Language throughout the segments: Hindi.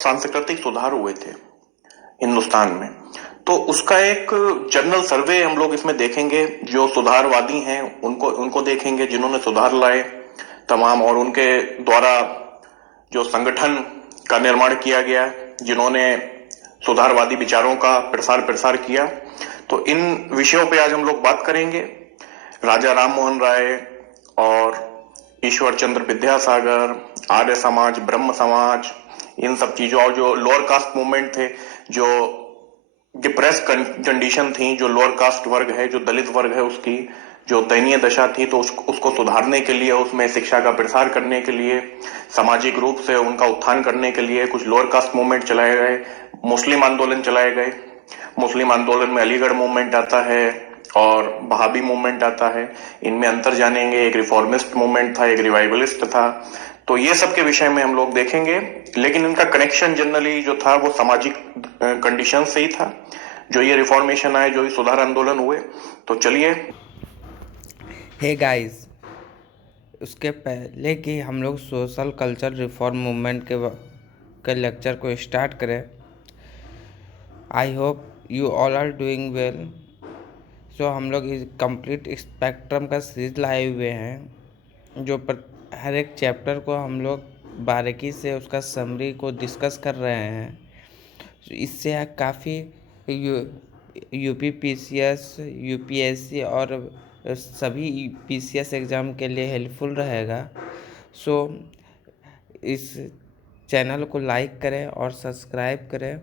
सांस्कृतिक सुधार हुए थे हिंदुस्तान में। तो उसका एक जनरल सर्वे हम लोग इसमें देखेंगे। जो सुधारवादी हैं उनको उनको देखेंगे, जिन्होंने सुधार लाए तमाम, और उनके द्वारा जो संगठन का निर्माण किया गया, जिन्होंने सुधारवादी विचारों का प्रसार प्रसार किया। तो इन विषयों पे आज हम लोग बात करेंगे। राजा राम मोहन राय और ईश्वर चंद्र विद्यासागर, आर्य समाज, ब्रह्म समाज, इन सब चीजों, और जो लोअर कास्ट मूवमेंट थे, जो डिप्रेस कंडीशन थी, जो लोअर कास्ट वर्ग है, जो दलित वर्ग है, उसकी जो दयनीय दशा थी, तो उसको सुधारने के लिए, उसमें शिक्षा का प्रसार करने के लिए, सामाजिक रूप से उनका उत्थान करने के लिए कुछ लोअर कास्ट मूवमेंट चलाए गए, मुस्लिम आंदोलन चलाए गए। मुस्लिम आंदोलन में अलीगढ़ मूवमेंट आता है और वहाबी मूवमेंट आता है। इनमें अंतर जानेंगे। एक रिफॉर्मिस्ट मूवमेंट था, एक रिवाइवलिस्ट था। तो ये सब के विषय में हम लोग देखेंगे, लेकिन इनका कनेक्शन जनरली जो था वो सामाजिक कंडीशन से ही था, जो ये रिफॉर्मेशन आए, जो ये सुधार आंदोलन हुए। तो चलिए। हे गाइस, उसके पहले कि हम लोग सोशल कल्चर रिफॉर्म मूवमेंट के लेक्चर को स्टार्ट करें, I hope you all are doing well. So हम लोग इस कंप्लीट स्पेक्ट्रम का सीरीज लाए हुए हैं, जो हर एक चैप्टर को हम लोग बारीकी से उसका समरी को डिस्कस कर रहे हैं। इससे काफ़ी यूपीपीसीएस, यूपीएससी और सभी पीसीएस एग्ज़ाम के लिए हेल्पफुल रहेगा। सो इस चैनल को लाइक करें और सब्सक्राइब करें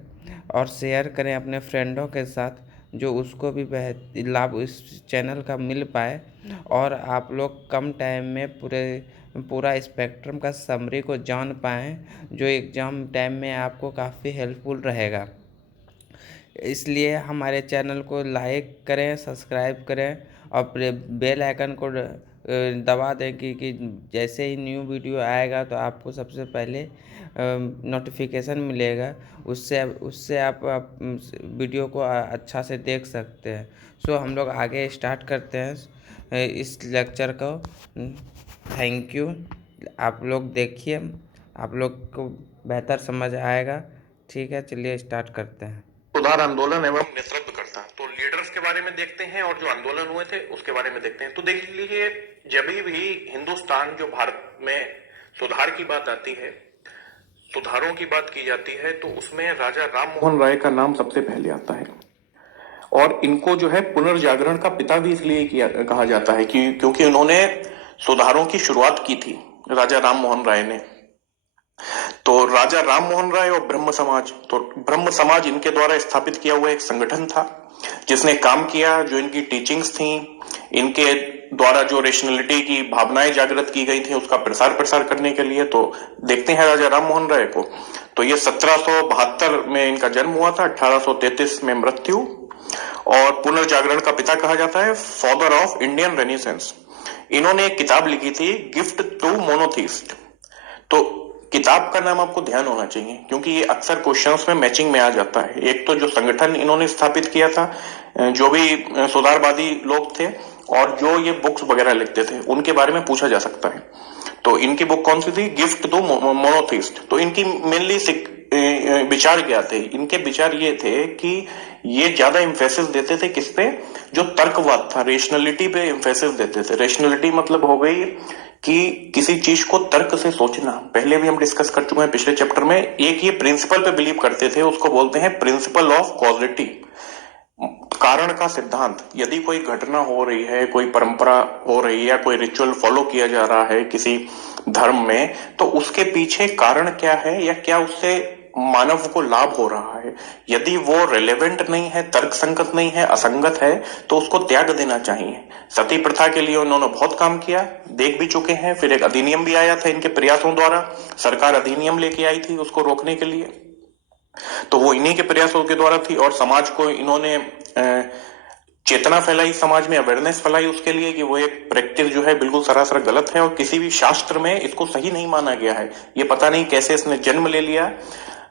और शेयर करें अपने फ्रेंडों के साथ, जो उसको भी लाभ इस चैनल का मिल पाए, और आप लोग कम टाइम में पूरा स्पेक्ट्रम का समरी को जान पाएँ, जो एग्ज़ाम टाइम में आपको काफ़ी हेल्पफुल रहेगा। इसलिए हमारे चैनल को लाइक करें, सब्सक्राइब करें और बेल आइकन को दबा दें कि जैसे ही न्यू वीडियो आएगा तो आपको सबसे पहले नोटिफिकेशन मिलेगा। उससे आप वीडियो को अच्छा से देख सकते हैं। सो हम लोग आगे स्टार्ट करते हैं इस लेक्चर को। Thank you. आप लोग देखिए, आप लोग को बेहतर समझ आएगा। ठीक है, चलिए स्टार्ट करते हैं। सुधार आंदोलन एवं नेतृत्व करता। तो लीडर्स के बारे में देखते हैं और जो आंदोलन हुए थे उसके बारे में देखते हैं। तो देख लीजिए, जब भी हिंदुस्तान, जो भारत में सुधार की बात आती है, सुधारों की बात की जाती है, तो उसमें राजा राम मोहन राय का नाम सबसे पहले आता है। और इनको जो है पुनर्जागरण का पिता भी इसलिए कहा जाता है क्योंकि उन्होंने सुधारों की शुरुआत की थी, राजा राम मोहन राय ने। तो राजा राम मोहन राय और ब्रह्म समाज, तो ब्रह्म समाज इनके द्वारा स्थापित किया हुआ एक संगठन था, जिसने काम किया, जो इनकी टीचिंग्स थी, इनके द्वारा जो रेशनलिटी की भावनाएं जागृत की गई थी, उसका प्रसार प्रसार करने के लिए। तो देखते हैं राजा राम मोहन राय को। तो ये 1772 में इनका जन्म हुआ था, 1833 में मृत्यु, और पुनर्जागरण का पिता कहा जाता है, फादर ऑफ इंडियन रेनेसेंस। इन्होंने एक किताब लिखी थी, गिफ्ट टू मोनोथीस्ट। तो किताब का नाम आपको ध्यान होना चाहिए, क्योंकि ये अक्सर क्वेश्चंस में मैचिंग में आ जाता है। एक तो जो संगठन इन्होंने स्थापित किया था, जो भी सुधारवादी लोग थे, और जो ये बुक्स वगैरह लिखते थे, उनके बारे में पूछा जा सकता है। तो इनकी बुक कौन सी थी? Gift to monotheist. तो इनकी मेनली विचार क्या थे? इनके विचार ये थे कि ये ज्यादा इम्फेसिस देते थे किस पे? जो तर्कवाद था, रेशनलिटी पे इम्फेसिस देते थे। रेशनलिटी मतलब हो गई कि किसी चीज को तर्क से सोचना। पहले भी हम डिस्कस कर चुके हैं पिछले चैप्टर में। एक ये प्रिंसिपल पे बिलीव करते थे, उसको बोलते हैं प्रिंसिपल ऑफ कॉजिटी, कारण का सिद्धांत। यदि कोई घटना हो रही है, कोई परंपरा हो रही है, या कोई रिचुअल फॉलो किया जा रहा है किसी धर्म में, तो उसके पीछे कारण क्या है, या क्या उससे मानव को लाभ हो रहा है। यदि वो रेलेवेंट नहीं है, तर्क संगत नहीं है, असंगत है, तो उसको त्याग देना चाहिए। सती प्रथा के लिए उन्होंने बहुत काम किया, देख भी चुके हैं। फिर एक अधिनियम भी आया था इनके प्रयासों द्वारा, सरकार अधिनियम लेके आई थी उसको रोकने के लिए। तो वो इन्हीं के प्रयासों के द्वारा थी। और समाज को इन्होंने चेतना फैलाई, समाज में अवेयरनेस फैलाई उसके लिए कि वो एक प्रैक्टिस जो है बिल्कुल सरासर गलत है, और किसी भी शास्त्र में इसको सही नहीं माना गया है। ये पता नहीं कैसे इसने जन्म ले लिया,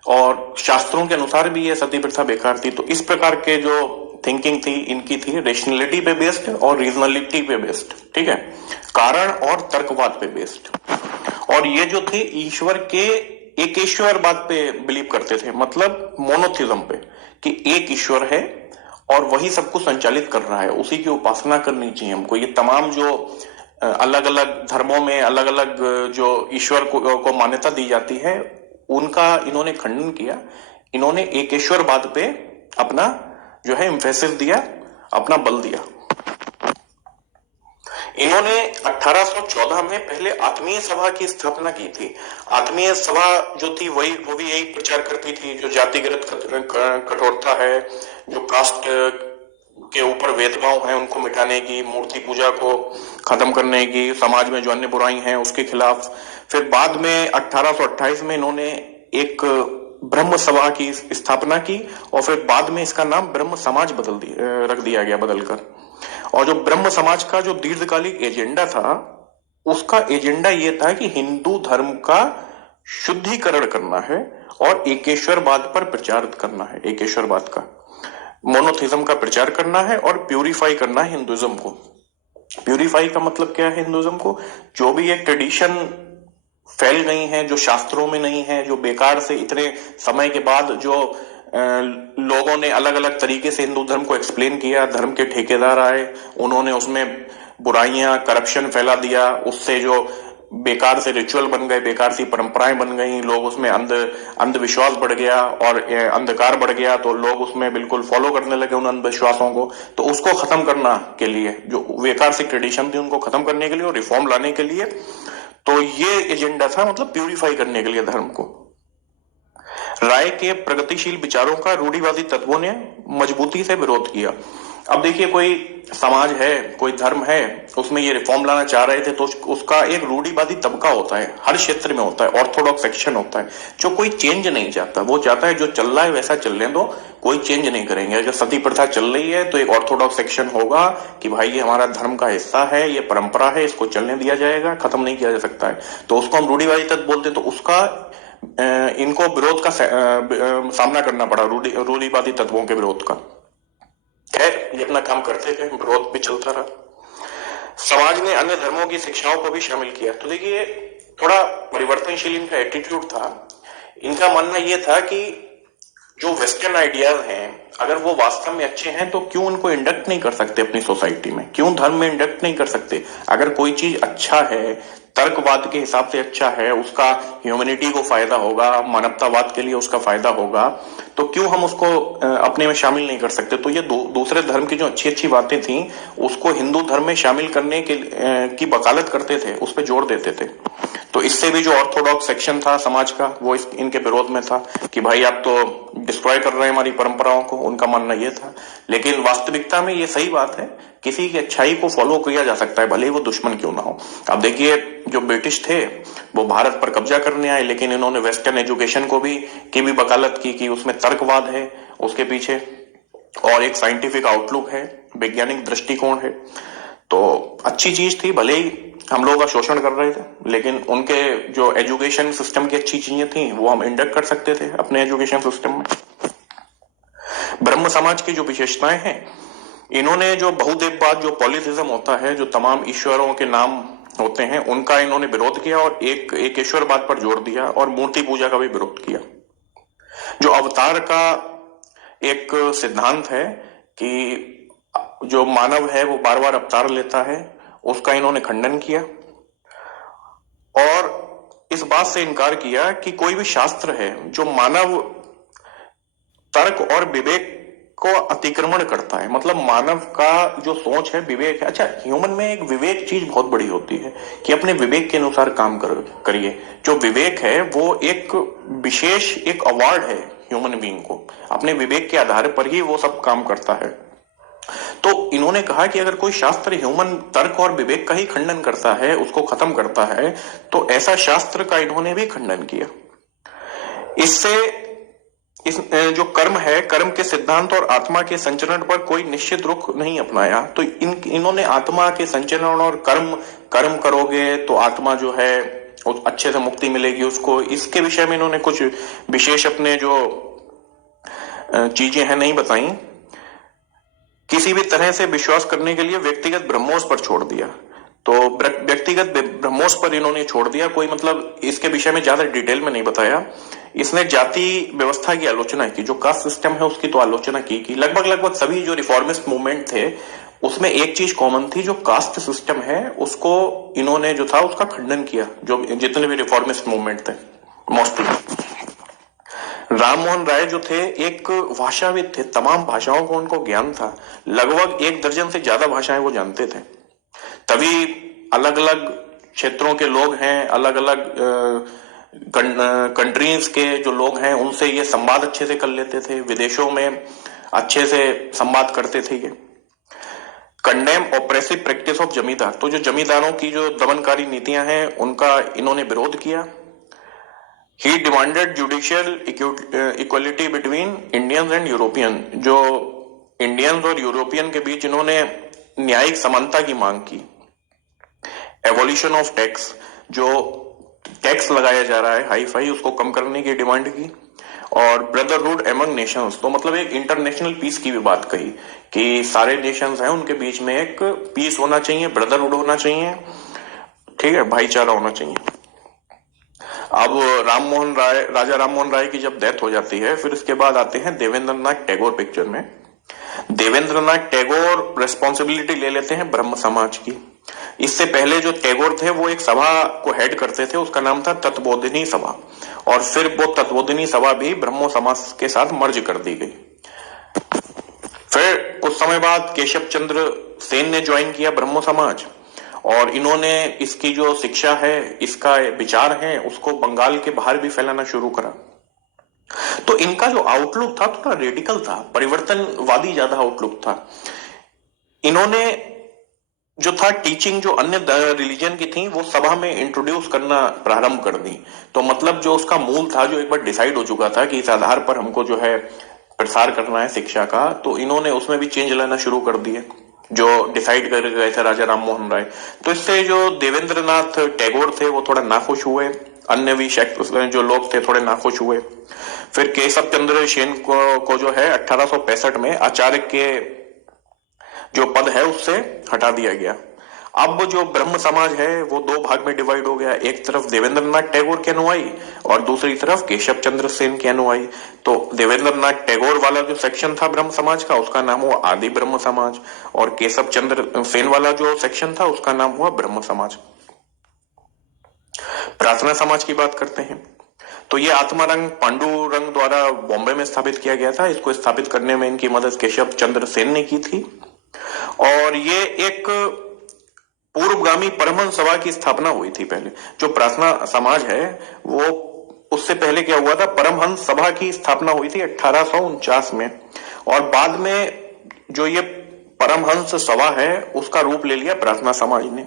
और शास्त्रों के अनुसार भी ये सती प्रथा बेकार थी। तो इस प्रकार के जो थिंकिंग थी इनकी, थी रेशनलिटी पे बेस्ड और रीजनलिटी पे बेस्ड, ठीक है, कारण और तर्कवाद पे बेस्ड। और ये जो थे ईश्वर के एक ईश्वरवाद पे बिलीव करते थे, मतलब मोनोथिज्म पे, कि एक ईश्वर है और वही सब कुछ संचालित कर रहा है, उसी की उपासना करनी चाहिए हमको। ये तमाम जो अलग अलग धर्मों में अलग अलग जो ईश्वर को मान्यता दी जाती है, उनका इन्होंने खंडन किया। इन्होंने एकेश्वरवाद पे अपना जो है एम्फेसिस दिया, अपना बल दिया। इन्होंने 1814 में पहले आत्मीय सभा की स्थापना की थी। आत्मीय सभा जो थी वो भी यही प्रचार करती थी, जो जातिगत कठोरता है, जो कास्ट के ऊपर भेदभाव है उनको मिटाने की, मूर्ति पूजा को खत्म करने की, समाज में जो अन्य बुराई हैं उसके खिलाफ। फिर बाद में 1828 में इन्होंने एक ब्रह्म सभा की स्थापना की और फिर बाद में इसका नाम ब्रह्म समाज रख दिया गया बदलकर। और जो ब्रह्म समाज का जो दीर्घकालिक एजेंडा था, उसका एजेंडा यह था कि हिंदू धर्म का शुद्धिकरण करना है और एकेश्वरवाद पर प्रचार करना है, एकेश्वरवाद का, मोनोथिज्म का प्रचार करना है और प्यूरिफाई करना है हिंदुइज्म को। प्यूरिफाई का मतलब क्या है हिंदुइज्म को? जो भी एक ट्रेडिशन फैल गई है, जो शास्त्रों में नहीं है, जो बेकार से इतने समय के बाद जो लोगों ने अलग अलग तरीके से हिंदू धर्म को एक्सप्लेन किया, धर्म के ठेकेदार आए, उन्होंने उसमें बुराइयां, करप्शन फैला दिया, उससे जो बेकार से रिचुअल बन गए, बेकार सी परंपराएं बन गई, लोग उसमें अंधविश्वास बढ़ गया और अंधकार बढ़ गया, तो लोग उसमें बिल्कुल फॉलो करने लगे उन अंधविश्वासों को। तो उसको खत्म करना के लिए, जो बेकार सी ट्रेडिशन थी उनको खत्म करने के लिए और रिफॉर्म लाने के लिए, तो ये एजेंडा था, मतलब प्यूरिफाई करने के लिए धर्म को। राय के प्रगतिशील विचारों का रूढ़िवादी तत्वों ने मजबूती से विरोध किया। अब देखिए, कोई समाज है, कोई धर्म है, उसमें ये रिफॉर्म लाना चाह रहे थे, तो उसका एक रूढ़िवादी तबका होता है, हर क्षेत्र में होता है, ऑर्थोडॉक्स सेक्शन होता है, जो कोई चेंज नहीं चाहता। वो चाहता है जो चल रहा है वैसा चलने दो, कोई चेंज नहीं करेंगे। अगर सती प्रथा चल रही है तो एक ऑर्थोडॉक्स सेक्शन होगा कि भाई ये हमारा धर्म का हिस्सा है, ये परंपरा है, इसको चलने दिया जाएगा, खत्म नहीं किया जा सकता है, तो उसको हम रूढ़िवादी तत्व बोलते हैं। तो उसका इनको विरोध का सामना करना पड़ा, रूढ़िवादी तत्वों के विरोध का। खैर, ये अपना काम करते थे, विरोध भी चलता रहा। समाज ने अन्य धर्मों की शिक्षाओं को भी शामिल किया। तो देखिए, थोड़ा परिवर्तनशील इनका एटीट्यूड था। इनका मानना यह था कि जो वेस्टर्न आइडियाज हैं, अगर वो वास्तव में अच्छे हैं तो क्यों उनको इंडक्ट नहीं कर सकते अपनी सोसाइटी में, क्यों धर्म में इंडक्ट नहीं कर सकते? अगर कोई चीज अच्छा है, तर्कवाद के हिसाब से अच्छा है, उसका ह्यूमैनिटी को फायदा होगा, मानवतावाद के लिए उसका फायदा होगा, तो क्यों हम उसको अपने में शामिल नहीं कर सकते? तो ये दूसरे धर्म की जो अच्छी अच्छी बातें थी, उसको हिंदू धर्म में शामिल करने की वकालत करते थे, उस पर जोर देते थे। तो इससे भी जो ऑर्थोडॉक्स सेक्शन था समाज का, वो इनके विरोध में था कि भाई आप तो डिस्ट्रॉय कर रहे हैं हमारी परंपराओं को, उनका मानना यह था। लेकिन वास्तविकता में ये सही बात है, किसी की अच्छाई को फॉलो किया जा सकता है, भले ही वो दुश्मन क्यों ना हो। अब देखिए, जो ब्रिटिश थे वो भारत पर कब्जा करने आए, लेकिन इन्होंने वेस्टर्न एजुकेशन की भी वकालत की कि उसमें तर्कवाद है उसके पीछे, और एक साइंटिफिक आउटलुक है, वैज्ञानिक दृष्टिकोण है। तो अच्छी चीज थी, भले ही हम लोग का शोषण कर रहे थे, लेकिन उनके जो एजुकेशन सिस्टम की अच्छी चीजें थी वो हम इंडक्ट कर सकते थे अपने एजुकेशन सिस्टम में। ब्रह्म समाज की जो विशेषताएं हैं, इन्होंने जो बहुदेववाद, जो पॉलीथिज्म होता है, जो तमाम ईश्वरों के नाम होते हैं, उनका इन्होंने विरोध किया और एक ईश्वरवाद पर जोर दिया और मूर्ति पूजा का भी विरोध किया। जो अवतार का एक सिद्धांत है कि जो मानव है वो बार बार अवतार लेता है, उसका इन्होंने खंडन किया और इस बात से इनकार किया कि कोई भी शास्त्र है जो मानव तर्क और विवेक को अतिक्रमण करता है, मतलब मानव का जो सोच है, विवेक है। अच्छा, ह्यूमन में एक विवेक चीज बहुत बड़ी होती है कि अपने विवेक के अनुसार काम करिए। जो विवेक है वो एक विशेष एक अवार्ड है ह्यूमन बीइंग को, अपने विवेक के आधार पर ही वो सब काम करता है। तो इन्होंने कहा कि अगर कोई शास्त्र ह्यूमन तर्क और विवेक का ही खंडन करता है, उसको खत्म करता है, तो ऐसा शास्त्र का इन्होंने भी खंडन किया। इससे इस जो कर्म है, कर्म के सिद्धांत और आत्मा के संचरण पर कोई निश्चित रुख नहीं अपनाया। तो इन्होंने आत्मा के संचरण और कर्म करोगे तो आत्मा जो है अच्छे से मुक्ति मिलेगी उसको, इसके विषय में इन्होंने कुछ विशेष अपने जो चीजें हैं नहीं बताई। किसी भी तरह से विश्वास करने के लिए व्यक्तिगत ब्रह्मोस पर छोड़ दिया। तो व्यक्तिगत ब्रह्मोस पर इन्होंने छोड़ दिया, कोई मतलब इसके विषय में ज्यादा डिटेल में नहीं बताया। इसने जाति व्यवस्था की आलोचना की, जो कास्ट सिस्टम है उसकी तो आलोचना की लगभग लगभग सभी जो रिफॉर्मिस्ट मूवमेंट थे उसमें एक चीज कॉमन थी, जो कास्ट सिस्टम है उसको इन्होंने जो था उसका खंडन किया, जो जितने भी रिफॉर्मिस्ट मूवमेंट थे मोस्टली। राम मोहन राय जो थे एक भाषाविद थे, तमाम भाषाओं को उनको ज्ञान था, लगभग 1 दर्जन से ज्यादा भाषाएं वो जानते थे। तभी अलग अलग क्षेत्रों के लोग हैं, अलग अलग कंट्रीज के जो लोग हैं उनसे ये संवाद अच्छे से कर लेते थे, विदेशों में अच्छे से संवाद करते थे। ये कंडेम ऑपरेसिव प्रैक्टिस ऑफ जमींदार, तो जो जमींदारों की जो दमनकारी नीतियां हैं उनका इन्होंने विरोध किया। He demanded judicial equality between Indians and European, जो इंडियंस और यूरोपियन के बीच इन्होंने न्यायिक समानता की मांग की। एवोल्यूशन ऑफ टैक्स, जो टैक्स लगाया जा रहा है हाई फाई, उसको कम करने की डिमांड की। और ब्रदरहुड एमंग नेशंस, तो मतलब एक इंटरनेशनल पीस की भी बात कही कि सारे नेशंस हैं उनके बीच में एक पीस होना चाहिए, ब्रदरहुड होना चाहिए, ठीक है, भाईचारा होना चाहिए। अब राजा राम मोहन राय की जब डेथ हो जाती है, फिर इसके बाद आते हैं देवेंद्रनाथ टैगोर पिक्चर में। देवेंद्रनाथ टैगोर रेस्पॉन्सिबिलिटी ले लेते हैं ब्रह्म समाज की। इससे पहले जो टैगोर थे वो एक सभा को हेड करते थे, उसका नाम था तत्वोदिनी सभा, और फिर वो तत्वोदिनी सभा भी ब्रह्मो समाज के साथ मर्ज कर दी गई। फिर कुछ समय बाद केशव चंद्र सेन ने ज्वाइन किया ब्रह्मो समाज, और इन्होंने इसकी जो शिक्षा है, इसका विचार है, उसको बंगाल के बाहर भी फैलाना शुरू करा। तो इनका जो आउटलुक था थोड़ा रेडिकल था, परिवर्तनवादी ज्यादा आउटलुक था। इन्होंने जो था टीचिंग जो अन्य रिलीजन की थी वो सभा में इंट्रोड्यूस करना प्रारंभ कर दी। तो मतलब जो उसका मूल था, जो एक बार डिसाइड हो चुका था कि इस आधार पर हमको जो है प्रसार करना है शिक्षा का, तो इन्होंने उसमें भी चेंज लाना शुरू कर दिए जो डिसाइड कर गए थे राजा राम मोहन राय। तो इससे जो देवेंद्रनाथ टैगोर थे वो थोड़ा नाखुश हुए, अन्य भी जो लोग थे थोड़े नाखुश हुए। फिर केशव चंद्र सेन को जो है 1865 में आचार्य के जो पद है उससे हटा दिया गया। अब जो ब्रह्म समाज है वो 2 भाग में डिवाइड हो गया, एक तरफ देवेंद्रनाथ टैगोर के अनुयायी और दूसरी तरफ केशव चंद्र सेन के अनुयायी। तो देवेंद्रनाथ टैगोर वाला जो सेक्शन था ब्रह्म समाज का, उसका नाम हुआ आदि ब्रह्म समाज, और केशव चंद्र सेन वाला जो सेक्शन था उसका नाम हुआ ब्रह्म समाज। प्रार्थना समाज की बात करते हैं, तो ये आत्मारंग पांडुरंग द्वारा बॉम्बे में स्थापित किया गया था। इसको स्थापित करने में इनकी मदद केशव चंद्र सेन ने की थी, और ये एक पूर्वगामी परमहंस सभा की स्थापना हुई थी पहले। जो प्रार्थना समाज है वो उससे पहले क्या हुआ था, परमहंस सभा की स्थापना हुई थी 1849 में, और बाद में जो ये परमहंस सभा है उसका रूप ले लिया प्रार्थना समाज ने।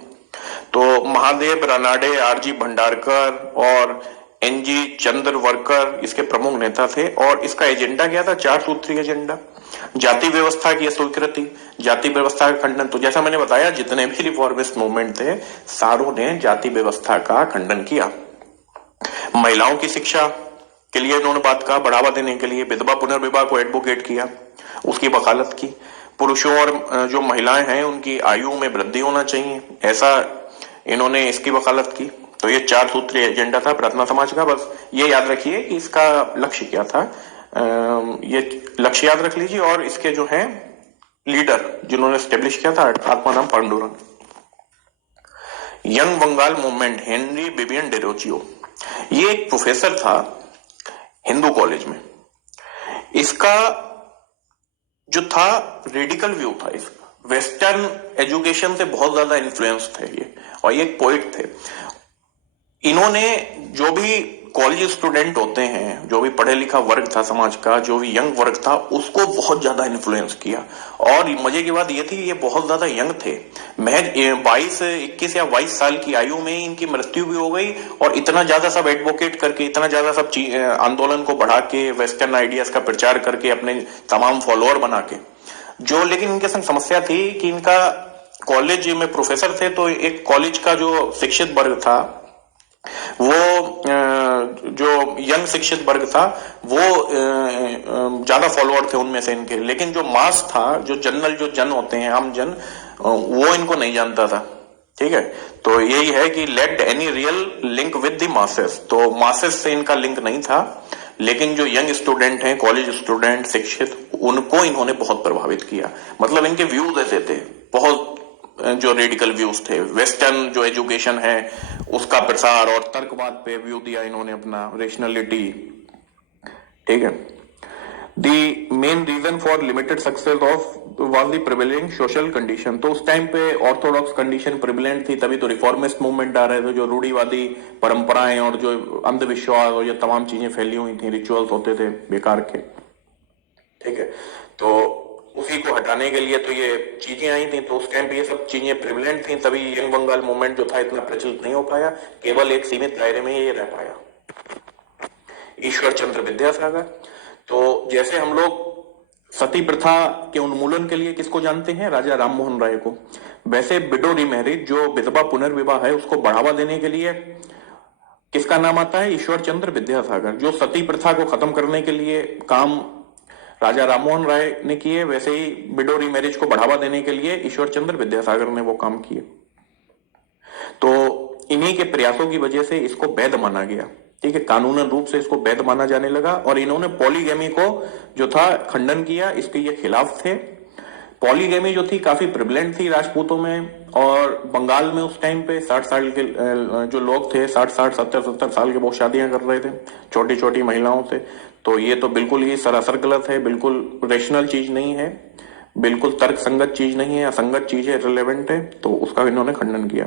तो महादेव रानाडे, आरजी भंडारकर और एनजी चंद्रवरकर इसके प्रमुख नेता थे, और इसका एजेंडा क्या था, 4 सूत्री एजेंडा। जाति व्यवस्था की स्वीकृति, जाति व्यवस्था का खंडन। तो जैसा मैंने बताया जितने भी रिफॉर्मिस्ट मूवमेंट थे सारों ने जाति व्यवस्था का खंडन किया। महिलाओं की शिक्षा के लिए उन्होंने बात कहा, बढ़ावा देने के लिए विधवा पुनर्विवाह को एडवोकेट किया, उसकी वकालत की। पुरुषों और जो महिलाएं हैं उनकी आयु में वृद्धि होना चाहिए, ऐसा इन्होंने इसकी वकालत की। तो ये 4 सूत्रीय एजेंडा था प्रार्थना समाज का। बस ये याद रखिए कि इसका लक्ष्य क्या था, ये लक्ष्य याद रख लीजिए। और इसके जो है लीडर जिन्होंने स्टेब्लिश किया था Atmaram Pandurang. Young Bengal movement, Henry Vivian Derozio, ये एक प्रोफेसर था हिंदू कॉलेज में। इसका जो था रेडिकल व्यू था, इसका वेस्टर्न एजुकेशन से बहुत ज्यादा इन्फ्लुएंस थे ये, और ये एक पोइट थे। इन्होंने जो भी कॉलेज स्टूडेंट होते हैं, जो भी पढ़े लिखा वर्ग था समाज का, जो भी यंग वर्ग था, उसको बहुत ज्यादा इन्फ्लुएंस किया। और मजे की बात ये थी ये बहुत ज्यादा यंग थे, महज 21 या 22 साल की आयु में ही इनकी मृत्यु भी हो गई। और इतना ज्यादा सब एडवोकेट करके, इतना ज्यादा सब आंदोलन को बढ़ा के, वेस्टर्न आइडियाज का प्रचार करके, अपने तमाम फॉलोअर बना के, जो लेकिन इनके संग समस्या थी कि इनका कॉलेज में प्रोफेसर थे, तो एक कॉलेज का जो शिक्षित वर्ग था वो जो यंग शिक्षित वर्ग था वो ज्यादा फॉलोअर थे उनमें से इनके, लेकिन जो मास था, जो जनरल जो जन होते हैं, आम जन, वो इनको नहीं जानता था। ठीक है, तो यही है कि let any real link with the masses, तो मासेस से इनका लिंक नहीं था, लेकिन जो यंग स्टूडेंट हैं, कॉलेज स्टूडेंट, शिक्षित, उनको इन्होंने बहुत प्रभावित किया। मतलब इनके व्यूज ऐसे थे, बहुत जो रेडिकल व्यूज थे, वेस्टर्न जो एजुकेशन है उसका प्रसार, और तर्कवाद पे व्यू दिया इन्होंने अपना, रेशनलिटी। ठीक है, the main reason for limited success of was the prevailing social condition, तो उस टाइम पे ऑर्थोडॉक्स कंडीशन प्रिवेलेंट थी, तभी तो रिफॉर्मिस्ट मूवमेंट आ रहे थे, जो रूढ़िवादी परंपराएं और जो अंधविश्वास और ये तमाम चीजें फैली हुई थी, रिचुअल्स होते थे बेकार के। ठीक है, तो उसी को हटाने के लिए तो ये चीजें आई थी, तो उस टाइम पे ये सब चीजें प्रिवेलेंट थी, तभी यंग बंगाल मूवमेंट जो था इतना प्रचलित नहीं हो पाया, केवल एक सीमित दायरे में ये रह पाया। ईश्वर चंद्र विद्यासागर, तो जैसे हम लोग सती प्रथा के उन्मूलन के लिए किसको जानते हैं, राजा राममोहन राय को, वैसे विडो रीमैरिज जो विधवा पुनर्विवाह है उसको बढ़ावा देने के लिए किसका नाम आता है, ईश्वर चंद्र विद्यासागर। जो सती प्रथा को खत्म करने के लिए काम राजा राममोहन राय ने किए, वैसे ही विडो रीमैरिज को बढ़ावा देने के लिए ईश्वर चंद्र विद्यासागर ने वो काम किए। तो इन्हीं के प्रयासों की वजह से इसको वैध माना गया। ठीक है, कानूनन रूप से इसको वैध माना जाने लगा, और इन्होंने पॉलीगैमी को जो था खंडन किया, इसके ये खिलाफ थे। पॉलीगैमी जो थी काफी प्रिवलेंट थी राजपूतों में, और बंगाल में उस टाइम पे 60 साल के जो लोग थे, 60 70 साल के, वो शादियां कर रहे थे छोटी छोटी महिलाओं से। तो ये तो बिल्कुल ही सरासर गलत है, बिल्कुल रेशनल चीज नहीं है, बिल्कुल तर्क संगत चीज नहीं है, असंगत चीज है, रिलेवेंट है, तो उसका इन्होंने खंडन किया।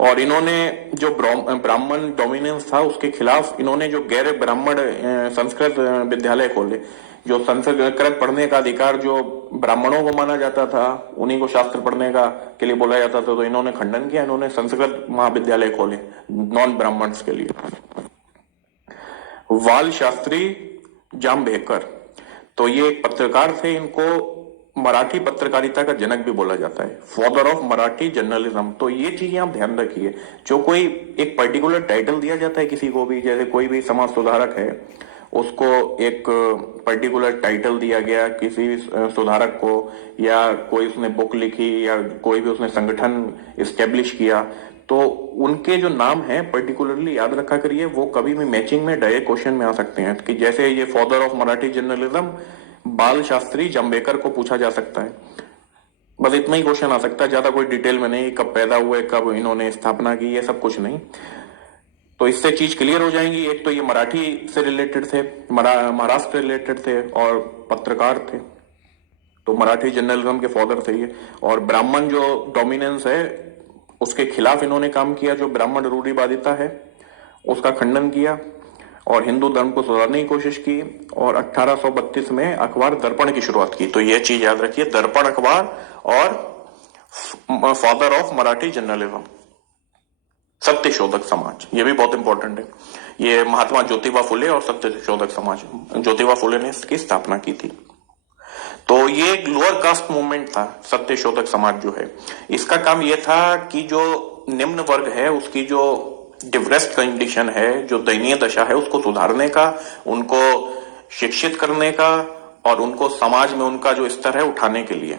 और इन्होंने जो ब्राह्मण डोमिनेंस था उसके खिलाफ इन्होंने जो गैर ब्राह्मण संस्कृत विद्यालय खोले, जो संस्कृत पढ़ने का अधिकार जो ब्राह्मणों को माना जाता था, उन्हीं को शास्त्र पढ़ने का के लिए बोला जाता था, तो इन्होंने खंडन किया, इन्होंने संस्कृत महाविद्यालय खोले नॉन ब्राह्मण्स के लिए। वाल शास्त्री जाम्बेकर, तो ये एक पत्रकार थे, इनको मराठी पत्रकारिता का जनक भी बोला जाता है, फादर ऑफ मराठी जर्नलिज्म। तो ये चीजें आप ध्यान रखिए, जो कोई एक पर्टिकुलर टाइटल दिया जाता है किसी को भी, जैसे कोई भी समाज सुधारक है उसको एक पर्टिकुलर टाइटल दिया गया किसी सुधारक को, या कोई उसने बुक लिखी, या कोई भी उसने संगठन इस्टेब्लिश किया, तो उनके जो नाम है पर्टिकुलरली याद रखा करिए, वो कभी भी मैचिंग में डायरेक्ट क्वेश्चन में आ सकते हैं। कि जैसे ये फादर ऑफ मराठी जर्नलिज्म बाल शास्त्री जाम्बेकर को पूछा जा सकता है, बस इतना ही क्वेश्चन आ सकता है, ज्यादा कोई डिटेल में नहीं, कब पैदा हुए, कब इन्होंने स्थापना की, ये सब कुछ नहीं। तो इससे चीज क्लियर हो जाएंगी, एक तो ये मराठी से रिलेटेड थे, महाराष्ट्र रिलेटेड थे, और पत्रकार थे, तो मराठी जर्नलिज्म के फादर थे ये। और ब्राह्मण जो डोमिनेंस है उसके खिलाफ इन्होंने काम किया, जो ब्राह्मण रूढ़िवादिता है उसका खंडन किया, और हिंदू धर्म को सुधारने की कोशिश की, और 1832 में अखबार दर्पण की शुरुआत की। तो यह चीज याद रखिए, दर्पण अखबार और father of Marathi journalism, Satyashodhak Samaj, ये भी बहुत इंपॉर्टेंट है। ये महात्मा ज्योतिबा फुले और सत्यशोधक समाज, ज्योतिबा फुले ने इसकी स्थापना की थी। तो ये एक लोअर कास्ट मूवमेंट था, सत्यशोधक समाज जो है, इसका काम यह था कि जो निम्न वर्ग है उसकी जो डिप्रेस्ड कंडीशन है, जो दयनीय दशा है, उसको सुधारने का, उनको शिक्षित करने का, और उनको समाज में उनका जो स्तर है उठाने के लिए।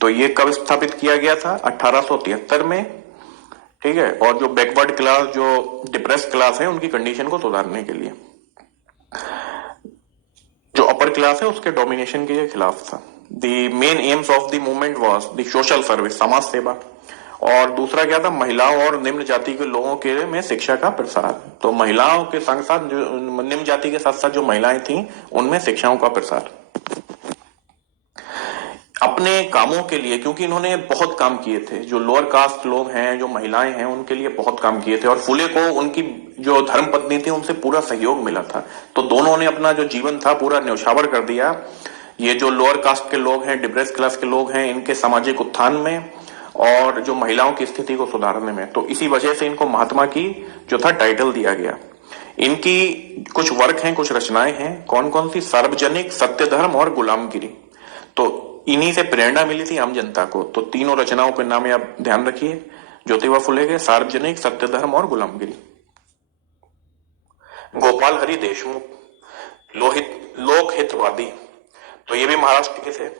तो ये कब स्थापित किया गया था, 1873 में। ठीक है, और जो बैकवर्ड क्लास, जो डिप्रेस्ड क्लास है, उनकी कंडीशन को सुधारने के लिए। जो अपर क्लास है उसके डोमिनेशन के खिलाफ था। The main aims of the movement was the social service, समाज सेवा, और दूसरा क्या था, महिलाओं और निम्न जाति के लोगों के में शिक्षा का प्रसार। तो महिलाओं के संग साथ जो निम्न जाति के साथ साथ जो महिलाएं थीं उनमें शिक्षाओं का प्रसार। अपने कामों के लिए, क्योंकि इन्होंने बहुत काम किए थे, जो लोअर कास्ट लोग हैं, जो महिलाएं हैं, उनके लिए बहुत काम किए थे, और फुले को उनकी जो धर्म पत्नी थी उनसे पूरा सहयोग मिला था। तो दोनों ने अपना जो जीवन था पूरा न्यौछावर कर दिया, ये जो लोअर कास्ट के लोग हैं, डिप्रेस क्लास के लोग हैं, इनके सामाजिक उत्थान में, और जो महिलाओं की स्थिति को सुधारने में। तो इसी वजह से इनको महात्मा की जो था टाइटल दिया गया। इनकी कुछ वर्क हैं, कुछ रचनाएं हैं, कौन कौन सी, सार्वजनिक, सत्य धर्म और गुलामगिरी। तो इन्हीं से प्रेरणा मिली थी आम जनता को। तो तीनों रचनाओं के नाम आप ध्यान रखिए, ज्योतिबा फुले के, सार्वजनिक, सत्य धर्म और गुलामगिरी। गोपाल हरि देशमुख, लोकहितवादी, तो ये भी महाराष्ट्र के थे,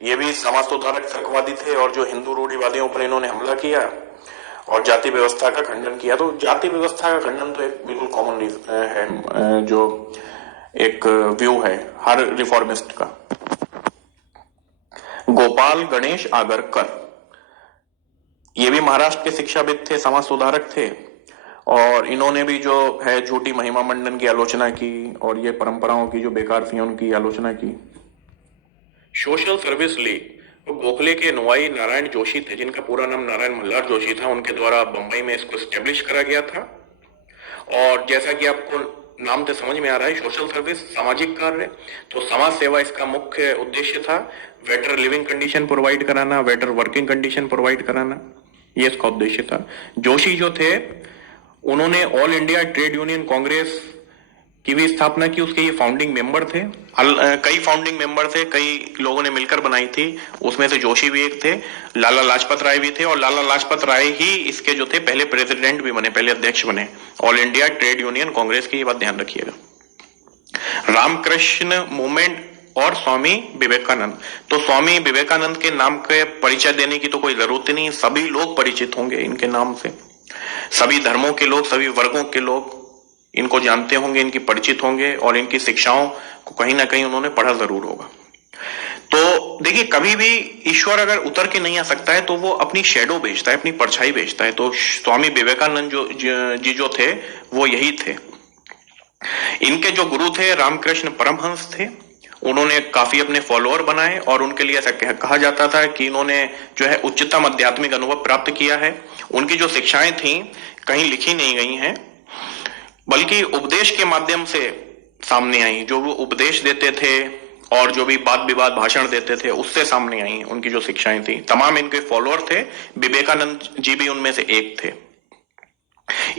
ये भी समाज सुधारक तर्कवादी थे, और जो हिंदू रूढ़िवादियों पर इन्होंने हमला किया, और जाति व्यवस्था का खंडन किया। तो जाति व्यवस्था का खंडन तो एक बिल्कुल कॉमन है, जो एक व्यू है हर रिफॉर्मिस्ट का। गोपाल गणेश आगरकर, ये भी महाराष्ट्र के शिक्षाविद थे, समाज सुधारक थे, और इन्होंने भी जो है झूठी महिमा मंडन की आलोचना की और ये परंपराओं की जो बेकार थी उनकी आलोचना की। सोशल सर्विस लीग, तो गोखले के अनुयायी नारायण जोशी थे, जिनका पूरा नाम नारायण मल्हार जोशी था, उनके द्वारा बंबई में इसको स्टेब्लिश करा गया था। और जैसा कि आपको नाम से समझ में आ रहा है, सोशल सर्विस, सामाजिक कार्य, तो समाज सेवा इसका मुख्य उद्देश्य था। बेटर लिविंग कंडीशन प्रोवाइड कराना, बेटर वर्किंग कंडीशन प्रोवाइड कराना, ये इसका उद्देश्य था। जोशी जो थे उन्होंने all India trade union Congress की भी स्थापना की, उसके ये फाउंडिंग मेंबर थे। कई फाउंडिंग मेंबर थे, कई लोगों ने मिलकर बनाई थी, उसमें से जोशी भी एक थे, लाला लाजपत राय भी थे, और लाला लाजपत राय ही इसके जो थे पहले प्रेसिडेंट भी बने, पहले अध्यक्ष बने all India trade union Congress की। ये बात ध्यान रखिएगा। रामकृष्ण मूवमेंट और स्वामी विवेकानंद, तो स्वामी विवेकानंद के नाम के परिचय देने की तो कोई जरूरत नहीं, सभी लोग परिचित होंगे इनके नाम से, सभी धर्मों के लोग, सभी वर्गों के लोग इनको जानते होंगे, इनकी परिचित होंगे, और इनकी शिक्षाओं को कहीं ना कहीं उन्होंने पढ़ा जरूर होगा। तो देखिए, कभी भी ईश्वर अगर उतर के नहीं आ सकता है तो वो अपनी शेडो भेजता है, अपनी परछाई भेजता है। तो स्वामी विवेकानंद जो थे वो यही थे। इनके जो गुरु थे रामकृष्ण परमहंस थे, उन्होंने काफी अपने फॉलोअर बनाए, और उनके लिए ऐसा कहा जाता था कि इन्होंने जो है उच्चतम आध्यात्मिक अनुभव प्राप्त किया है। उनकी जो शिक्षाएं थी कहीं लिखी नहीं गई हैं, बल्कि उपदेश के माध्यम से सामने आई। जो वो उपदेश देते थे और जो भी वाद विवाद भाषण देते थे उससे सामने आई उनकी जो शिक्षाएं थी। तमाम इनके फॉलोअर थे, विवेकानंद जी भी उनमें से एक थे।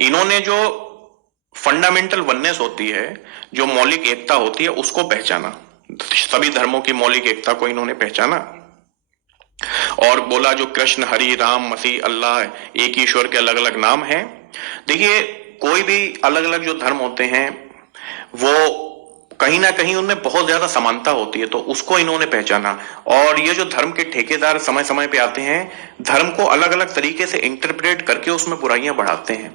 इन्होंने जो फंडामेंटल वननेस होती है, जो मौलिक एकता होती है, उसको पहचाना, सभी धर्मों की मौलिक एकता को इन्होंने पहचाना, और बोला जो कृष्ण, हरि, राम, मसीह, अल्लाह, एक ईश्वर के अलग अलग नाम हैं। देखिए, कोई भी अलग अलग जो धर्म होते हैं वो कहीं ना कहीं उनमें बहुत ज्यादा समानता होती है, तो उसको इन्होंने पहचाना। और ये जो धर्म के ठेकेदार समय समय पे आते हैं, धर्म को अलग अलग तरीके से इंटरप्रेट करके उसमें बुराइयां बढ़ाते हैं।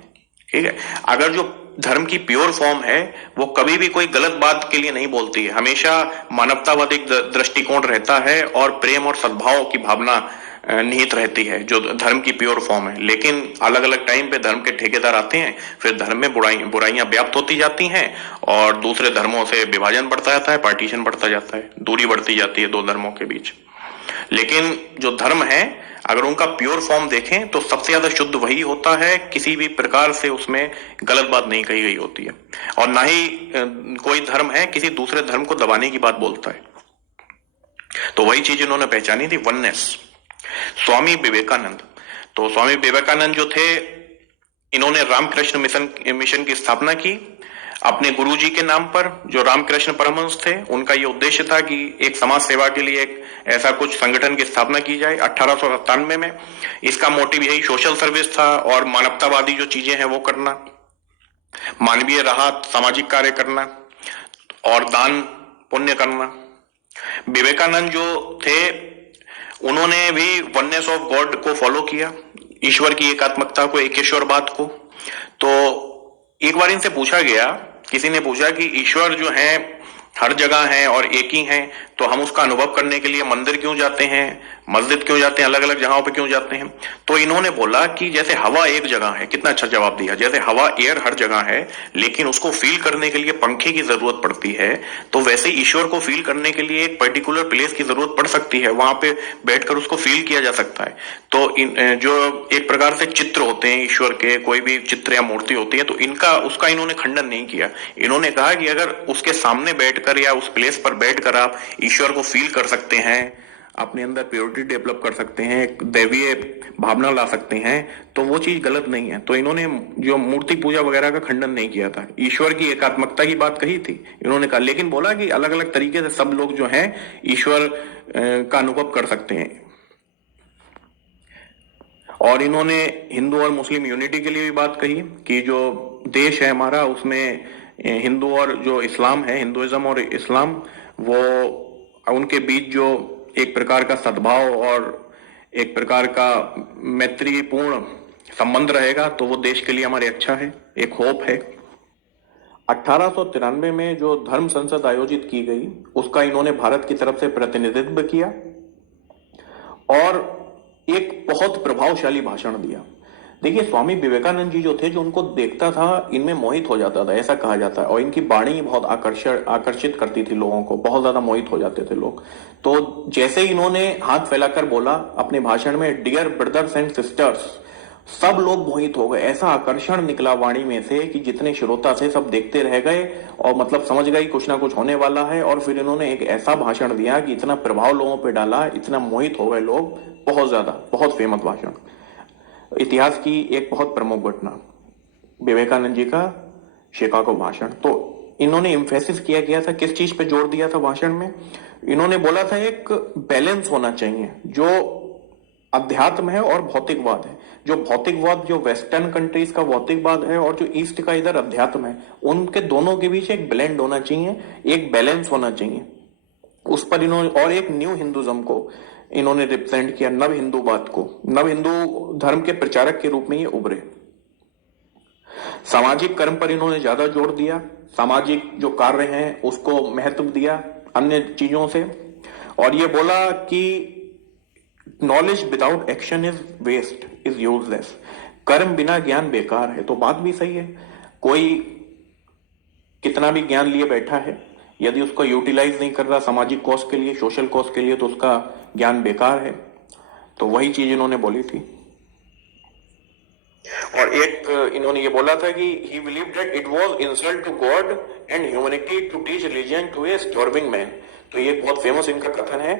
ठीक है, अगर जो धर्म की प्योर फॉर्म है वो कभी भी कोई गलत बात के लिए नहीं बोलती है, हमेशा मानवतावादी दृष्टिकोण रहता है और प्रेम और सद्भाव की भावना निहित रहती है, जो धर्म की प्योर फॉर्म है। लेकिन अलग अलग टाइम पे धर्म के ठेकेदार आते हैं, फिर धर्म में बुराइयां व्याप्त होती जाती हैं, और दूसरे धर्मों से विभाजन बढ़ता जाता है, पार्टीशन बढ़ता जाता है, दूरी बढ़ती जाती है दो धर्मों के बीच। लेकिन जो धर्म है, अगर उनका प्योर फॉर्म देखें तो सबसे ज्यादा शुद्ध वही होता है, किसी भी प्रकार से उसमें गलत बात नहीं कही गई होती है, और ना ही कोई धर्म है किसी दूसरे धर्म को दबाने की बात बोलता है। तो वही चीज इन्होंने पहचानी थी, वननेस। स्वामी विवेकानंद, तो स्वामी विवेकानंद जो थे, इन्होंने रामकृष्ण मिशन की स्थापना की अपने गुरुजी के नाम पर, जो रामकृष्ण परमहंस थे। उनका यह उद्देश्य था कि एक समाज सेवा के लिए एक ऐसा कुछ संगठन की स्थापना की जाए 1897 में। इसका मोटिव यही सोशल सर्विस था, और मानवतावादी जो चीजें हैं वो करना, मानवीय राहत, सामाजिक कार्य करना, और दान पुण्य करना। विवेकानंद जो थे उन्होंने भी वननेस ऑफ गॉड को फॉलो किया, ईश्वर की एकात्मकता को, एकेश्वरवाद को। तो एक बार इनसे पूछा गया, किसी ने पूछा कि ईश्वर जो है हर जगह है और एक ही है, तो हम उसका अनुभव करने के लिए मंदिर क्यों जाते हैं, मस्जिद क्यों जाते हैं, अलग अलग जगहों पे क्यों जाते हैं? तो इन्होंने बोला कि जैसे हवा एक जगह है, कितना अच्छा जवाब दिया, जैसे हवा, एयर हर जगह है, लेकिन उसको फील करने के लिए पंखे की जरूरत पड़ती है, तो वैसे ईश्वर को फील करने के लिए एक पर्टिकुलर प्लेस की जरूरत पड़ सकती है, वहां पे बैठकर उसको फील किया जा सकता है। तो जो एक प्रकार से चित्र होते हैं ईश्वर के, कोई भी चित्र या मूर्ति होती है, तो इनका उसका इन्होंने खंडन नहीं किया। इन्होंने कहा कि अगर उसके सामने बैठकर या उस प्लेस पर बैठकर आप ईश्वर को फील कर सकते हैं, अपने अंदर प्योरिटी डेवलप कर सकते हैं, एक दैवीय भावना ला सकते हैं, तो वो चीज गलत नहीं है। तो इन्होंने जो मूर्ति पूजा वगैरह का खंडन नहीं किया था, ईश्वर की एकात्मकता की बात कही थी इन्होंने कहा, लेकिन बोला कि अलग अलग तरीके से सब लोग जो हैं ईश्वर का अनुभव कर सकते हैं। और इन्होंने हिंदू और मुस्लिम यूनिटी के लिए भी बात कही कि जो देश है हमारा, उसमें हिंदू और जो इस्लाम है, हिंदुइज्म और इस्लाम, वो उनके बीच जो एक प्रकार का सद्भाव और एक प्रकार का मैत्रीपूर्ण संबंध रहेगा तो वो देश के लिए हमारे अच्छा है, एक होप है। 1893 में जो धर्म संसद आयोजित की गई उसका इन्होंने भारत की तरफ से प्रतिनिधित्व किया और एक बहुत प्रभावशाली भाषण दिया। देखिए, स्वामी विवेकानंद जी जो थे, जो उनको देखता था इनमें मोहित हो जाता था, ऐसा कहा जाता है, और इनकी वाणी बहुत आकर्षित करती थी लोगों को, बहुत ज्यादा मोहित हो जाते थे लोग। तो जैसे ही इन्होंने हाथ फैलाकर बोला अपने भाषण में, डियर ब्रदर्स एंड सिस्टर्स, सब लोग मोहित हो गए। ऐसा आकर्षण निकला वाणी में से कि जितने श्रोता थे सब देखते रह गए और मतलब समझ गए कुछ ना कुछ होने वाला है। और फिर इन्होंने एक ऐसा भाषण दिया कि इतना प्रभाव लोगों पे डाला, इतना मोहित हो गए लोग, बहुत ज्यादा, बहुत फेमस भाषण, इतिहास की एक बहुत प्रमुख घटना, विवेकानंद जी का शिकागो भाषण। तो इन्होंने इम्फेसिस किया गया था, किस चीज पे जोर दिया था भाषण में? इन्होंने बोला था एक बैलेंस होना चाहिए, जो अध्यात्म है और भौतिकवाद है। जो भौतिकवाद, जो वेस्टर्न कंट्रीज का भौतिकवाद है और जो ईस्ट का इधर अध्यात्म है, उनके दोनों के बीच एक ब्लेंड होना चाहिए, एक बैलेंस होना चाहिए। उस पर इन्होंने, और एक न्यू हिंदुज्म को इन्होंने रिप्रेजेंट किया, नव हिंदूवाद को, नव हिंदू धर्म के प्रचारक के रूप में ये उभरे। सामाजिक कर्म पर इन्होंने ज्यादा जोर दिया, सामाजिक जो कार्य हैं उसको महत्व दिया अन्य चीजों से। और ये बोला कि knowledge without action is waste, is useless. कर्म बिना ज्ञान बेकार है। तो बात भी सही है, कोई कितना भी ज्ञान लिए बैठा है, यदि उसको यूटिलाइज नहीं कर रहा सामाजिक कॉज के लिए, सोशल कॉज के लिए, तो उसका ज्ञान बेकार है। तो वही चीज इन्होंने बोली थी। और एक इन्होंने ये बोला था कि he believed that it was insult to God and humanity to teach religion to a starving man. तो ये बहुत फेमस इनका कथन है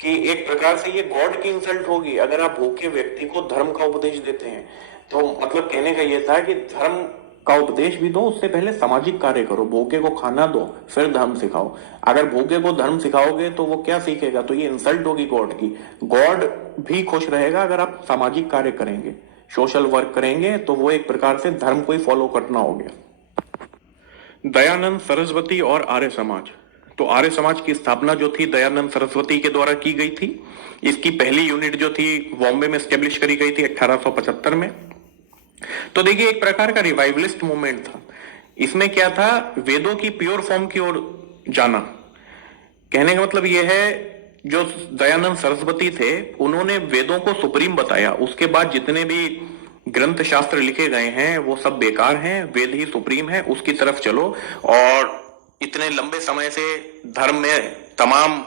कि एक प्रकार से ये गॉड की इंसल्ट होगी अगर आप भूखे व्यक्ति को धर्म का उपदेश देते हैं। तो मतलब कहने का ये था कि धर्म का उपदेश भी दो, उससे पहले सामाजिक कार्य करो, भूखे को खाना दो, फिर धर्म सिखाओ। अगर भूखे को धर्म सिखाओगे तो वो क्या सीखेगा? तो ये इंसल्ट होगी गॉड की। गॉड भी खुश रहेगा अगर आप सामाजिक कार्य करेंगे, सोशल वर्क करेंगे, तो वो एक प्रकार से धर्म को ही फॉलो करना हो गया। दयानंद सरस्वती और आर्य समाज। तो आर्य समाज की स्थापना जो थी दयानंद सरस्वती के द्वारा की गई थी। इसकी पहली यूनिट जो थी बॉम्बे में स्टेब्लिश करी गई थी 1875 में। तो देखिए, एक प्रकार का रिवाइवलिस्ट मूवमेंट था। इसमें क्या था? वेदों की प्योर फॉर्म की ओर जाना। कहने का मतलब यह है, जो दयानंद सरस्वती थे उन्होंने वेदों को सुप्रीम बताया। उसके बाद जितने भी ग्रंथ शास्त्र लिखे गए हैं वो सब बेकार हैं, वेद ही सुप्रीम है, उसकी तरफ चलो। और इतने लंबे समय से धर्म में तमाम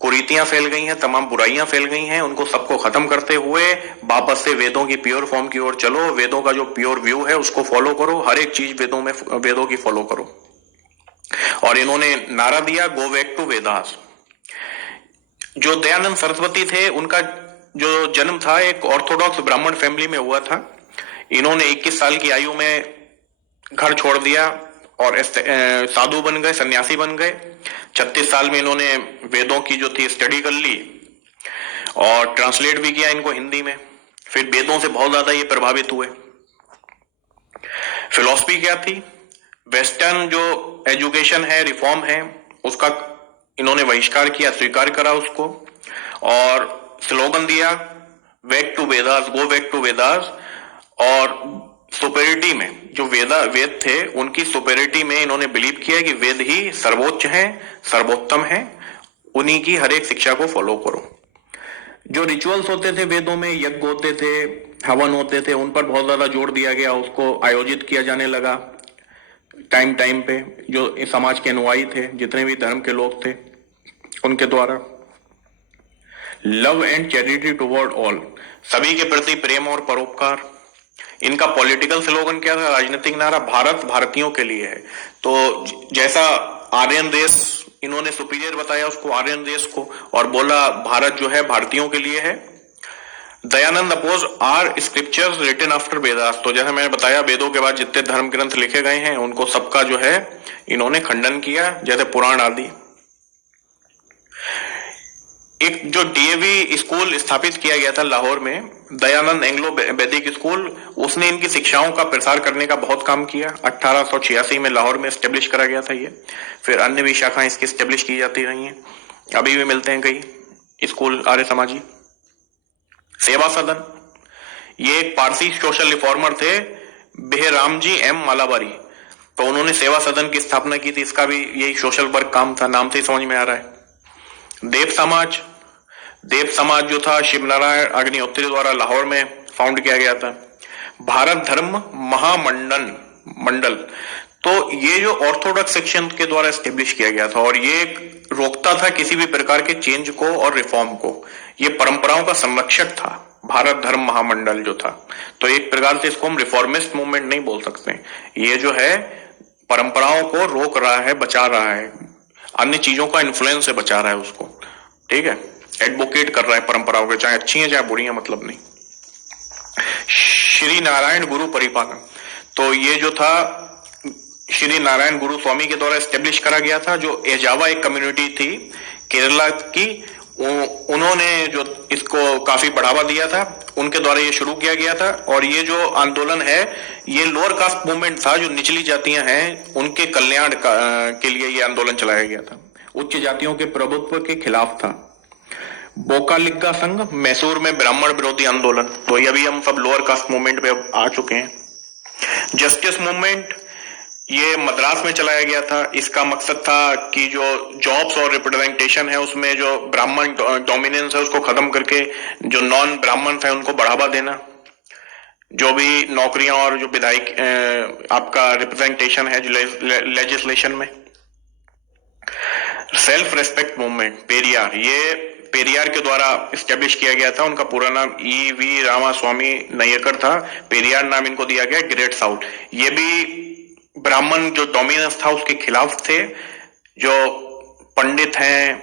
कुरीतियां फैल गई हैं, तमाम बुराइयां फैल गई हैं, उनको सबको खत्म करते हुए वापस से वेदों की प्योर फॉर्म की ओर चलो। वेदों का जो प्योर व्यू है उसको फॉलो करो, हर एक चीज वेदों की फॉलो करो। और इन्होंने नारा दिया, गो बैक टू वेदास। जो दयानंद सरस्वती थे उनका जो जन्म था एक ऑर्थोडॉक्स ब्राह्मण फैमिली में हुआ था। इन्होंने 21 साल की आयु में घर छोड़ दिया और साधु बन गए, सन्यासी बन गए। 36 साल में इन्होंने वेदों की जो थी स्टडी कर ली और ट्रांसलेट भी किया इनको हिंदी में। फिर वेदों से बहुत ज्यादा ये प्रभावित हुए। फिलॉसफी क्या थी? वेस्टर्न जो एजुकेशन है, रिफॉर्म है, उसका इन्होंने बहिष्कार किया, स्वीकार करा उसको और स्लोगन दिया, back to Vedas, go back to Vedas. और सुपेरिटी में जो वेद थे उनकी सुपेरिटी में इन्होंने बिलीव किया कि वेद ही सर्वोच्च है, सर्वोत्तम है, उन्हीं की हर एक शिक्षा को फॉलो करो। जो रिचुअल्स होते थे वेदों में, यज्ञ होते थे, हवन होते थे, उन पर बहुत ज्यादा जोर दिया गया, उसको आयोजित किया जाने लगा टाइम टाइम पे। जो इस समाज के अनुयायी थे, जितने भी धर्म के लोग थे, उनके द्वारा love and charity toward all, सभी के प्रति प्रेम और परोपकार। इनका पॉलिटिकल स्लोगन क्या था? राजनीतिक नारा, भारत भारतीयों के लिए है। तो जैसा आर्यन रेस इन्होंने सुपीरियर बताया उसको, आर्यन रेस को, और बोला भारत जो है भारतीयों के लिए है। Dayanand oppose all scriptures written after Vedas. तो जैसे मैंने बताया, वेदों के बाद जितने धर्म ग्रंथ लिखे गए हैं उनको सबका जो है इन्होंने खंडन किया, जैसे पुराण आदि। एक जो डीएवी स्कूल स्थापित किया गया था लाहौर में, दयानंद एंग्लो वैदिक स्कूल, उसने इनकी शिक्षाओं का प्रसार करने का बहुत काम किया। 1886 में लाहौर में स्टेब्लिश करा गया था ये। फिर अन्य भी शाखाएं इसकी स्टेब्लिश की जाती रही हैं, अभी भी मिलते हैं कई स्कूल आर्य समाजी। सेवा सदन, ये एक पारसी सोशल रिफॉर्मर थे, बेहरामजी एम मालाबारी। तो उन्होंने सेवा सदन की स्थापना की थी, इसका भी यही सोशल वर्क काम था, नाम से ही समझ में आ रहा है। देव समाज जो था शिव नारायण अग्निहोत्री द्वारा लाहौर में फाउंड किया गया था। भारत धर्म मंडल, तो ये जो ऑर्थोडॉक्स सेक्शन के द्वारा एस्टेब्लिश किया गया था, और ये रोकता था किसी भी प्रकार के चेंज को और रिफॉर्म को। ये परंपराओं का संरक्षक था, भारत धर्म महामंडल जो था। तो एक प्रकार से इसको हम रिफॉर्मिस्ट मूवमेंट नहीं बोल सकते, ये जो है परंपराओं को रोक रहा है, बचा रहा है, अन्य चीजों का इन्फ्लुएंस से बचा रहा है उसको, ठीक है, एडवोकेट कर रहा है परंपराओं के, चाहे अच्छी है चाहे बुरी है, मतलब नहीं। श्री नारायण गुरु परिपालन, तो ये जो था श्री नारायण गुरु स्वामी के द्वारा एस्टेब्लिश करा गया था, जो एजावा एक कम्युनिटी थी केरला की, उन्होंने जो इसको काफी बढ़ावा दिया था, उनके द्वारा ये शुरू किया गया था। और ये जो आंदोलन है ये लोअर कास्ट मूवमेंट था, जो निचली जातियां हैं उनके कल्याण के लिए ये आंदोलन चलाया गया था, उच्च जातियों के प्रभुत्व के खिलाफ था। बोकालिग्गा संघ, मैसूर में ब्राह्मण विरोधी आंदोलन, तो ये अभी हम सब लोअर कास्ट मूवमेंट पे आ चुके हैं। जस्टिस मूवमेंट, ये मद्रास में चलाया गया था। इसका मकसद था कि जो जॉब्स और रिप्रेजेंटेशन है उसमें जो ब्राह्मण डोमिनेंस है उसको खत्म करके जो नॉन ब्राह्मण है उनको बढ़ावा देना। जो भी नौकरियां और जो विधायक आपका रिप्रेजेंटेशन है जो लेजिस्लेशन में। सेल्फ रेस्पेक्ट मूवमेंट, पेरियार, ये पेरियार के द्वारा स्टेब्लिश किया गया था। उनका पूरा नाम E.V. रामास्वामी नयकर था, पेरियार नाम इनको दिया गया ग्रेट साउथ। ये भी ब्राह्मण जो डोमिनेंस था उसके खिलाफ थे। जो पंडित हैं,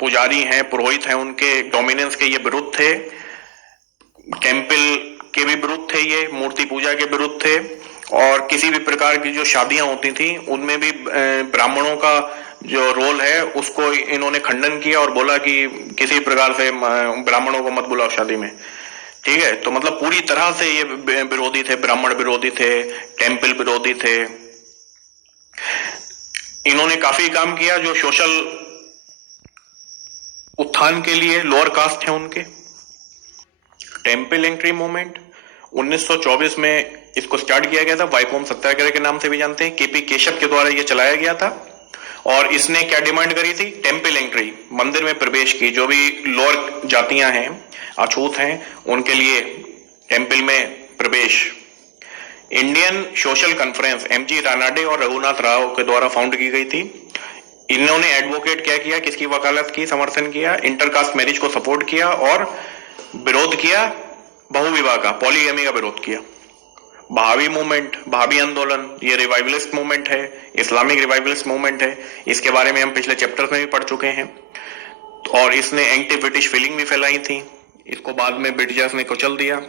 पुजारी हैं, पुरोहित हैं, उनके डोमिनेंस के ये विरुद्ध थे। टेम्पल के भी विरुद्ध थे, ये मूर्ति पूजा के विरुद्ध थे। और किसी भी प्रकार की जो शादियां होती थी उनमें भी ब्राह्मणों का जो रोल है उसको इन्होंने खंडन किया और बोला कि किसी प्रकार से ब्राह्मणों को मत बुलाओ शादी में, ठीक है। तो मतलब पूरी तरह से ये विरोधी थे, ब्राह्मण विरोधी थे, टेम्पल विरोधी थे। इन्होंने काफी काम किया जो सोशल उत्थान के लिए लोअर कास्ट है उनके। टेम्पल एंट्री मूवमेंट 1924 में इसको स्टार्ट किया गया था, वाइकोम सत्याग्रह के नाम से भी जानते हैं। केपी केशव के द्वारा यह चलाया गया था। और इसने क्या डिमांड करी थी? टेम्पल एंट्री, मंदिर में प्रवेश की। जो भी लोअर जातियां हैं, अछूत हैं, उनके लिए टेम्पल में प्रवेश। Indian social conference MG Ranade और रघुनाथ राव के द्वारा फाउंड की गई थी। इन्होंने एडवोकेट क्या किया, किसकी वकालत की, समर्थन किया, इंटरकास्ट मैरिज को सपोर्ट किया और विरोध किया बहुविवाह का, पॉलीगैमी का विरोध किया। बहावी मूवमेंट, बहावी आंदोलन, ये रिवाइवलिस्ट मूवमेंट है, इस्लामिक रिवाइवलिस्ट मूवमेंट है। इसके बारे में हम पिछले चैप्टर्स में भी पढ़ चुके हैं। और इसने एंटी ब्रिटिश फीलिंग भी फैलाई थी। इसको बाद में ब्रिटिशर्स ने कुचल दिया।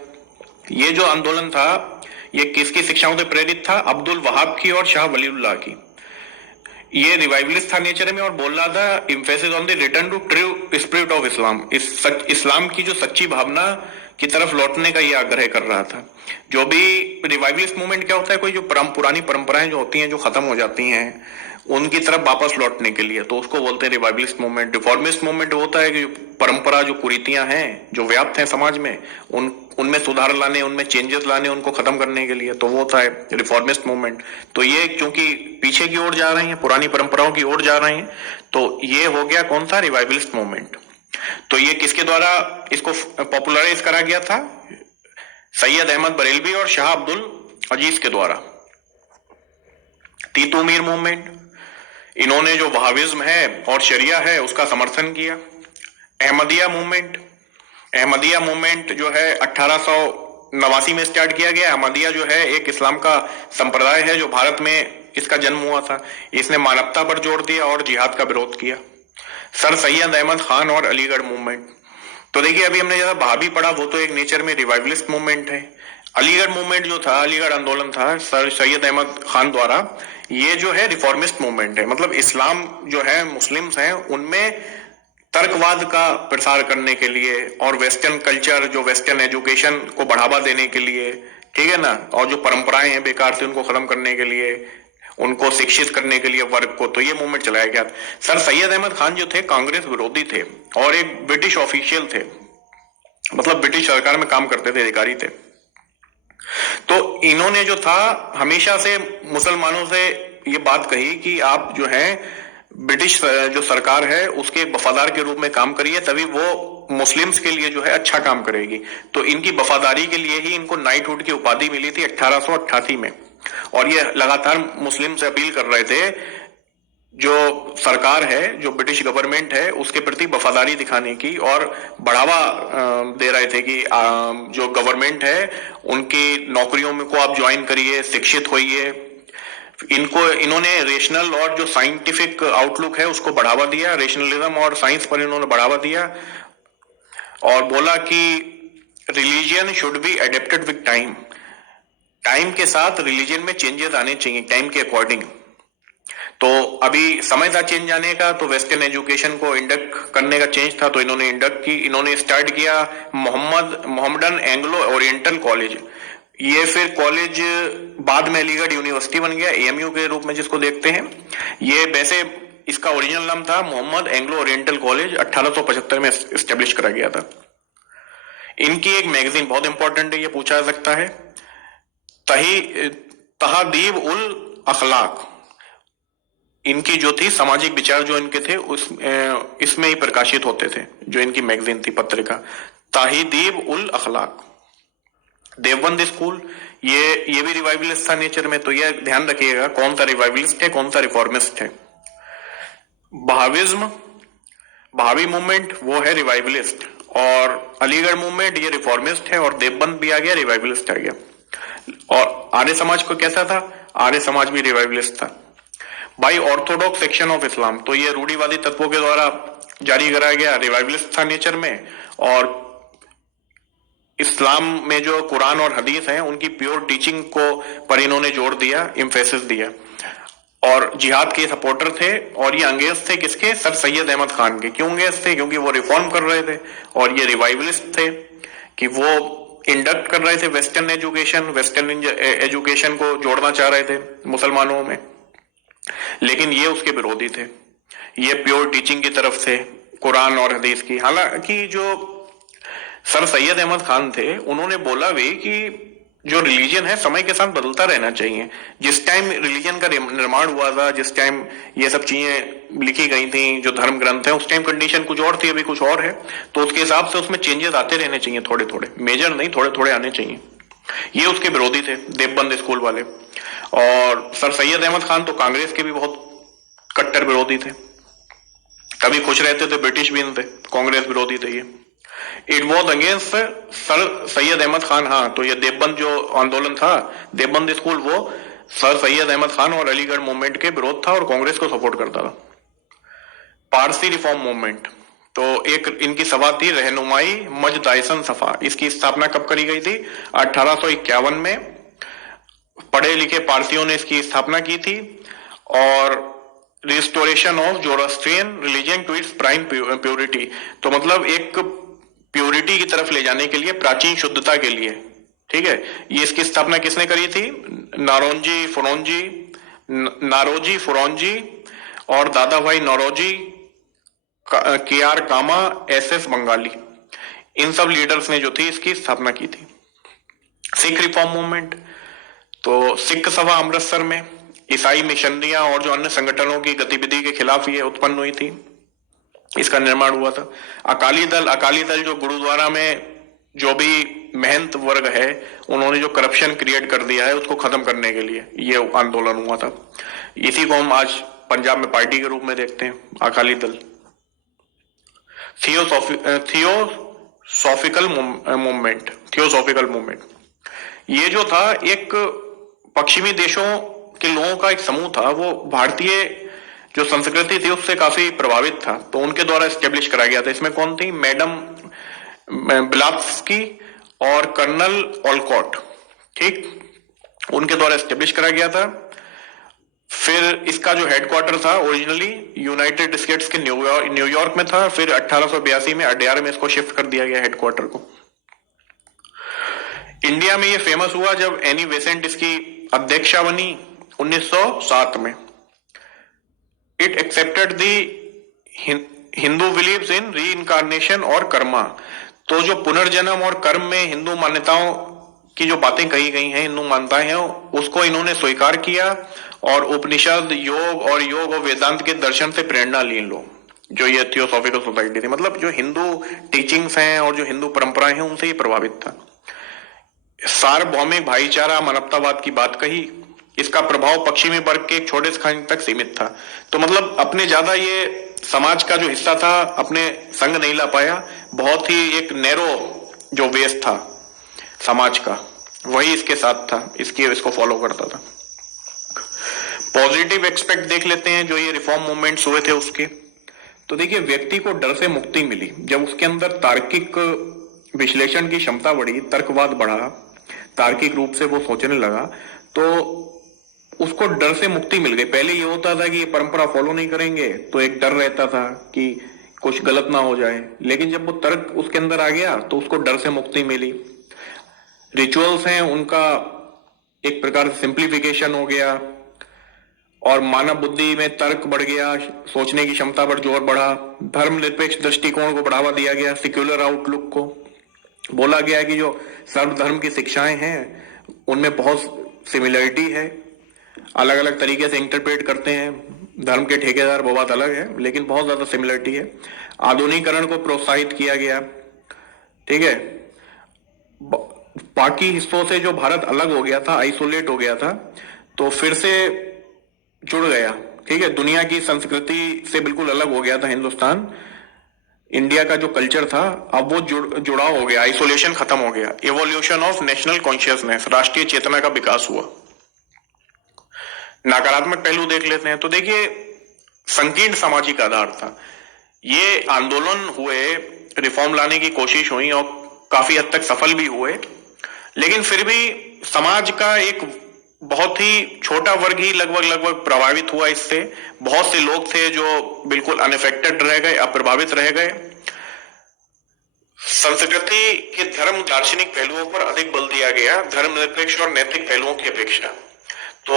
ये जो आंदोलन था ये किसकी शिक्षाओं से प्रेरित था? अब्दुल वहाब की और शाह वलीउल्लाह की। ये रिवाइवलिस्ट था नेचर में और बोल रहा था emphasis on the return to true spirit of Islam, इस्लाम की जो सच्ची भावना की तरफ लौटने का ये आग्रह कर रहा था। जो भी रिवाइवलिस्ट मूवमेंट क्या होता है, कोई जो पुरानी परंपराएं जो होती हैं, जो खत्म हो जाती हैं, उनकी तरफ वापस लौटने के लिए, तो उसको बोलते हैं रिवाइवलिस्ट मूवमेंट। रिफॉर्मिस्ट मूवमेंट होता है कि परंपरा, जो कुरीतियां हैं जो व्याप्त हैं समाज में, उनमें सुधार लाने, उनमें चेंजेस लाने, उनको खत्म करने के लिए, तो वो होता है रिफॉर्मिस्ट मूवमेंट। तो ये क्योंकि पीछे की ओर जा रहे हैं, पुरानी परंपराओं की ओर जा रहे हैं, तो ये हो गया कौन सा? Revivalist movement. तो ये किसके द्वारा इसको पॉपुलराइज करा गया था? सैयद अहमद बरेलवी और शाह अब्दुल अजीज के द्वारा। तीतू मीर मूवमेंट, इन्होंने जो वहाबिज्म है और शरिया है उसका समर्थन किया। अहमदिया मूवमेंट जो है 1889 में स्टार्ट किया गया। अहमदिया जो है एक इस्लाम का संप्रदाय है जो भारत में इसका जन्म हुआ था। इसने मानवता पर जोर दिया और जिहाद का विरोध किया। सर सैयद अहमद खान और अलीगढ़ मूवमेंट, तो देखिए अभी हमने जैसा भाभी पढ़ा वो तो एक नेचर में रिवाइवलिस्ट मूवमेंट है। अलीगढ़ मूवमेंट जो था, अलीगढ़ आंदोलन था सर सैयद अहमद खान द्वारा, ये जो है रिफॉर्मिस्ट मूवमेंट है। मतलब इस्लाम जो है, मुस्लिम्स हैं, उनमें तर्कवाद का प्रसार करने के लिए और वेस्टर्न कल्चर, जो वेस्टर्न एजुकेशन को बढ़ावा देने के लिए, ठीक है ना, और जो परंपराएं हैं बेकार से उनको खत्म करने के लिए, उनको शिक्षित करने के लिए वर्ग को, तो ये मूवमेंट चलाया गया। सर सैयद अहमद खान जो थे कांग्रेस विरोधी थे और एक ब्रिटिश ऑफिशियल थे, मतलब ब्रिटिश सरकार में काम करते थे, अधिकारी थे। तो इन्होंने जो था हमेशा से मुसलमानों से ये बात कही कि आप जो है ब्रिटिश जो सरकार है उसके एक वफादार के रूप में काम करिए, तभी वो मुस्लिम्स के लिए जो है अच्छा काम करेगी। तो इनकी वफादारी के लिए ही इनको नाइटहुड की उपाधि मिली थी 1888 में। और ये लगातार मुस्लिम से अपील कर रहे थे, जो सरकार है, जो ब्रिटिश गवर्नमेंट है, उसके प्रति वफादारी दिखाने की, और बढ़ावा दे रहे थे कि जो गवर्नमेंट है उनकी नौकरियों में को आप ज्वाइन करिए, शिक्षित होइए। इन्होंने रेशनल और जो साइंटिफिक आउटलुक है उसको बढ़ावा दिया, रेशनलिज्म और साइंस पर इन्होंने बढ़ावा दिया, और बोला कि religion should be adapted with time. Time के साथ रिलीजन में चेंजेस आने चाहिए, टाइम के अकॉर्डिंग। तो अभी समय था चेंज आने का, तो वेस्टर्न एजुकेशन को इंडक्ट करने का चेंज था, तो इन्होंने इंडक्ट की। इन्होंने स्टार्ट किया मोहम्मदन एंग्लो ओरिएंटल कॉलेज। ये फिर कॉलेज बाद में अलीगढ़ यूनिवर्सिटी बन गया, एएमयू के रूप में जिसको देखते हैं। ये वैसे इसका ओरिजिनल नाम था मोहम्मद एंग्लो ओरिएंटल कॉलेज, 1875 में एस्टेब्लिश करा गया था। इनकी एक मैगजीन बहुत इंपॉर्टेंट है, ये पूछा जा सकता है, तहदीब उल अखलाक। इनकी जो थी सामाजिक विचार जो इनके थे उस इसमें ही प्रकाशित होते थे, जो इनकी मैगजीन थी, पत्रिका, तहदीब उल अखलाक। देवबंद स्कूल, ये भी रिवाइवलिस्ट था नेचर में, तो ये ध्यान रखिएगा कौन सा रिवाइवलिस्ट है कौन सा रिफॉर्मिस्ट है। बहाविज्म, बहावी मूवमेंट, वो है रिवाइवलिस्ट, और अलीगढ़ मूवमेंट ये रिफॉर्मिस्ट है, और देवबंद भी आ गया, रिवाइवलिस्ट आ गया। और आर्य समाज को कैसा था? आर्य समाज भी रिवाइवलिस्ट था। By Orthodox section of Islam, तो ये रूढ़िवादी तत्वों के द्वारा जारी कराया गया, रिवाइवलिस्ट था नेचर में। और इस्लाम में जो कुरान और हदीस हैं उनकी प्योर टीचिंग को पर इन्होंने जोर दिया, इम्फेसिस दिया। और जिहाद के सपोर्टर थे, और ये अंगेज थे किसके? सर सैयद अहमद खान के। क्यों अंगेज थे? क्योंकि वो रिफॉर्म कर रहे थे, और ये रिवाइवलिस्ट थे कि वो इंडक्ट कर रहे थे वेस्टर्न एजुकेशन को जोड़ना चाह रहे थे मुसलमानों में, लेकिन ये उसके विरोधी थे। ये प्योर टीचिंग की तरफ थे, कुरान और हदीस की। हालांकि जो सर सैयद अहमद खान थे उन्होंने बोला भी कि जो रिलीजन है समय के साथ बदलता रहना चाहिए। जिस टाइम रिलीजन का निर्माण हुआ था, जिस टाइम ये सब चीजें लिखी गई थी, जो धर्म ग्रंथ है, उस टाइम कंडीशन कुछ और थी, अभी कुछ और है, तो उसके हिसाब से उसमें चेंजेस आते रहने चाहिए, थोड़े थोड़े, मेजर नहीं, थोड़े थोड़े आने चाहिए। ये उसके विरोधी थे, देवबंद स्कूल वाले। और सर सैयद अहमद खान तो कांग्रेस के भी बहुत कट्टर विरोधी थे, कभी खुश रहते थे, ब्रिटिश भी थे, कांग्रेस विरोधी थे ये। It was against sir Syed Ahmad Khan. हाँ, तो ये देवबंद जो आंदोलन था, देवबंद स्कूल, वो सर सैयद अहमद खान और अलीगढ़ मूवमेंट के विरोध था और कांग्रेस को सपोर्ट करता था। पारसी रिफॉर्म मूवमेंट, तो एक इनकी सभा थी रहनुमाई मजदाइसन सफा। इसकी स्थापना कब करी गई थी? 1851 में। पढ़े लिखे पारसियों ने इसकी स्थापना की थी, और restoration of Zoroastrian religion to its prime purity, तो मतलब एक प्योरिटी की तरफ ले जाने के लिए, प्राचीन शुद्धता के लिए, ठीक है। ये इसकी स्थापना किसने करी थी? नारोजी फुरोंजी और दादा भाई नौरोजी, केआर कामा, एसएस बंगाली, इन सब लीडर्स ने जो थी इसकी स्थापना की थी। सिख रिफॉर्म मूवमेंट, तो सिख सभा अमृतसर में ईसाई मिशनरियां और जो अन्य संगठनों की गतिविधि के खिलाफ ये उत्पन्न हुई थी, इसका निर्माण हुआ था। अकाली दल जो गुरुद्वारा में जो भी महंत वर्ग है उन्होंने जो करप्शन क्रिएट कर दिया है उसको खत्म करने के लिए ये आंदोलन हुआ था। इसी को हम आज पंजाब में पार्टी के रूप में देखते हैं, अकाली दल। थियोसॉफिकल मूवमेंट, ये जो था एक पश्चिमी देशों के लोगों का एक समूह था, वो भारतीय जो संस्कृति थी उससे काफी प्रभावित था, तो उनके द्वारा एस्टेब्लिश करा गया था। इसमें कौन थी? मैडम ब्लात्स्की और कर्नल ओलकॉट, ठीक, उनके द्वारा एस्टेब्लिश करा गया था। फिर इसका जो हेडक्वार्टर था ओरिजिनली यूनाइटेड स्टेट्स के न्यूयॉर्क में था, फिर 1882 में अडयार में इसको शिफ्ट कर दिया गया हेडक्वार्टर को। इंडिया में ये फेमस हुआ जब एनी बेसेंट इसकी अध्यक्षा बनी 1907 में। It accepted the Hindu believes in री इनकारनेशन और कर्मा, तो जो पुनर्जन्म और कर्म में हिंदू मान्यताओं की जो बातें कही गई हैं, हिंदू मान्यताएं हैं, उसको इन्होंने स्वीकार किया और उपनिषद, योग और वेदांत के दर्शन से प्रेरणा ली इन लोग। जो ये थियोसॉफिकल सोसाइटी थी, मतलब जो हिंदू टीचिंग्स हैं और जो हिंदू परंपराएं हैं, उनसे ही प्रभावित था। सार्वभौमिक भाईचारा, मानवतावाद की बात कही। इसका प्रभाव पश्चिमी वर्ग के एक छोटे खंड तक सीमित था। तो मतलब अपने ज्यादा ये समाज का जो हिस्सा था अपने संग नहीं ला पाया। बहुत ही एक नैरो जो वेस था समाज का, वही इसके साथ था, इसको फॉलो करता था। पॉजिटिव एक्सपेक्ट देख लेते हैं जो ये रिफॉर्म मूवमेंट्स हुए थे उसके। तो देखिए, व्यक्ति को डर से मुक्ति मिली जब उसके अंदर तार्किक विश्लेषण की क्षमता बढ़ी, तर्कवाद बढ़ा, तार्किक रूप से वो सोचने लगा, तो उसको डर से मुक्ति मिल गई। पहले ये होता था कि ये परंपरा फॉलो नहीं करेंगे तो एक डर रहता था कि कुछ गलत ना हो जाए, लेकिन जब वो तर्क उसके अंदर आ गया तो उसको डर से मुक्ति मिली। रिचुअल्स हैं उनका एक प्रकार से सिंप्लीफिकेशन हो गया और मानव बुद्धि में तर्क बढ़ गया, सोचने की क्षमता पर जोर बढ़ा। धर्मनिरपेक्ष दृष्टिकोण को बढ़ावा दिया गया, सेक्युलर आउटलुक को। बोला गया कि जो सर्वधर्म की शिक्षाएं हैं उनमें बहुत सिमिलरिटी है, अलग अलग तरीके से इंटरप्रेट करते हैं, धर्म के ठेकेदार वो बात अलग है, लेकिन बहुत ज्यादा सिमिलरिटी है। आधुनिकीकरण को प्रोत्साहित किया गया, ठीक है। बाकी हिस्सों से जो भारत अलग हो गया था, आइसोलेट हो गया था, तो फिर से जुड़ गया, ठीक है। दुनिया की संस्कृति से बिल्कुल अलग हो गया था हिंदुस्तान। इंडिया का जो कल्चर था अब वो जुड़ाव हो गया, आइसोलेशन खत्म हो गया। इवोल्यूशन ऑफ नेशनल कॉन्शियसनेस, राष्ट्रीय चेतना का विकास हुआ। नकारात्मक पहलू देख लेते हैं। तो देखिए, संकीर्ण सामाजिक आधार था। ये आंदोलन हुए, रिफॉर्म लाने की कोशिश हुई और काफी हद तक सफल भी हुए, लेकिन फिर भी समाज का एक बहुत ही छोटा वर्ग ही लगभग प्रभावित हुआ इससे। बहुत से लोग थे जो बिल्कुल अनअफेक्टेड रह गए, अप्रभावित रह गए। संस्कृति के धर्म दार्शनिक पहलुओं पर अधिक बल दिया गया, धर्मनिरपेक्ष और नैतिक पहलुओं की अपेक्षा। तो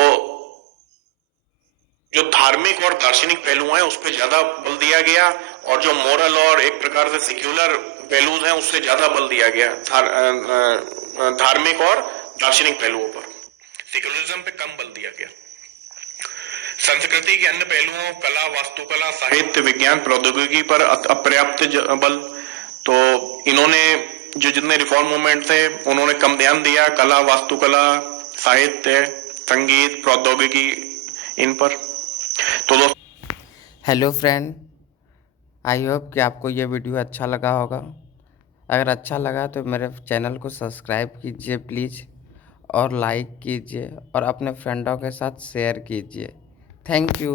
जो धार्मिक और दार्शनिक पहलू हैं उस पर ज्यादा बल दिया गया और जो मोरल और एक प्रकार से सेक्युलर वैल्यूज हैं उससे ज्यादा बल दिया गया धार्मिक और दार्शनिक पहलुओं पर। सेक्युलरिज्म पे कम बल दिया गया। संस्कृति के अन्य पहलुओं, कला, वास्तुकला, साहित्य, विज्ञान, प्रौद्योगिकी पर अपर्याप्त बल। तो इन्होंने जो जितने रिफॉर्म मूवमेंट थे उन्होंने कम ध्यान दिया कला, वास्तुकला, साहित्य, संगीत, प्रौद्योगिकी, इन पर। तो हेलो फ्रेंड, आई होप कि आपको ये वीडियो अच्छा लगा होगा। अगर अच्छा लगा तो मेरे चैनल को सब्सक्राइब कीजिए प्लीज़, और लाइक कीजिए और अपने फ्रेंडों के साथ शेयर कीजिए। Thank you.